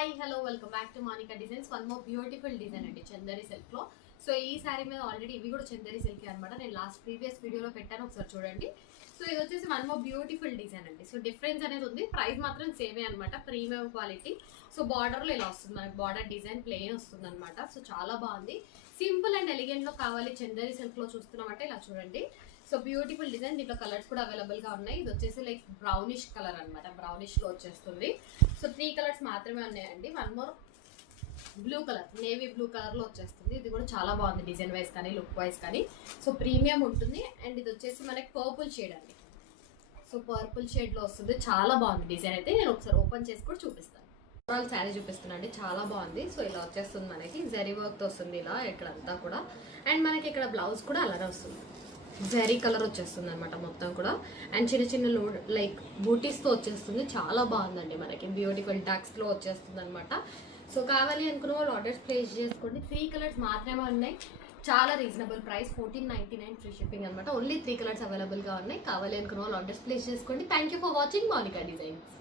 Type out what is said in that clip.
Hi hello welcome back to Monika Designs. One more beautiful design అండి Chanderi silk లో. So ఈ సారీ మీద ఆల్రెడీ ఇవి కూడా చందరి సిల్క్ అనమాట. నేను లాస్ట్ ప్రీవియస్ వీడియోలో పెట్టాను, ఒకసారి చూడండి. సో ఇది వచ్చేసి వన్ మోర్ బ్యూటిఫుల్ డిజైన్ అండి. సో డిఫరెన్స్ అనేది ఉంది, ప్రైస్ మాత్రం సేమే అనమాట, ప్రీమియం క్వాలిటీ. సో బార్డర్ లో ఇలా వస్తుంది మనకి, బార్డర్ డిజైన్ ప్లెయిన్ వస్తుంది అనమాట. సో చాలా బాగుంది, సింపుల్ అండ్ ఎలిగెంట్ లో కావాలి చందరి సిల్క్ లో చూస్తున్నామంటే ఇలా చూడండి. సో బ్యూటిఫుల్ డిజైన్, దీంట్లో కలర్స్ కూడా అవైలబుల్ గా ఉన్నాయి. ఇది వచ్చేసి లైక్ బ్రౌనిష్ కలర్ అనమాట, బ్రౌనిష్ లో వచ్చేస్తుంది. సో 3 కలర్స్ మాత్రమే ఉన్నాయండి. One more blue colour, navy blue colour లో వచ్చేస్తుంది. ఇది కూడా చాలా బాగుంది డిజైన్ వైజ్ కానీ లుక్ వైజ్ కానీ. సో ప్రీమియం ఉంటుంది. అండ్ ఇది వచ్చేసి మనకి పర్పుల్ షేడ్ అండి. సో పర్పుల్ షేడ్ లో వస్తుంది, చాలా బాగుంది డిజైన్ అయితే. నేను ఒకసారి ఓపెన్ చేసి కూడా చూపిస్తాను. ఓవరాల్ శారీ చూపిస్తున్నా అండి, చాలా బాగుంది. సో ఇలా వచ్చేస్తుంది మనకి, జరీ వర్క్ తో వస్తుంది ఇలా ఇక్కడంతా కూడా. అండ్ మనకి ఇక్కడ బ్లౌజ్ కూడా అలానే వస్తుంది, జరీ కలర్ వచ్చేస్తుంది అనమాట మొత్తం కూడా. అండ్ చిన్న చిన్న లోడ్ లైక్ బూటీస్ తో వచ్చేస్తుంది, చాలా బాగుందండి. మనకి బ్యూటిఫుల్ టక్స్ లో వచ్చేస్తుంది అనమాట. సో కావాలి అనుకున్న వాళ్ళు ఆర్డర్స్ ప్లేస్ చేసుకోండి. 3 కలర్స్ మాత్రమే ఉన్నాయి, చాలా రీజనబుల్ ప్రైస్, 1499 ఫ్రీ షిప్పింగ్ అనమాట. ఓన్లీ 3 కలర్స్ అవైలబుల్ గా ఉన్నాయి. కావాలి అనుకున్న వాళ్ళు ఆర్డర్స్ ప్లేస్ చేసుకోండి. Thank you for watching Monika designs.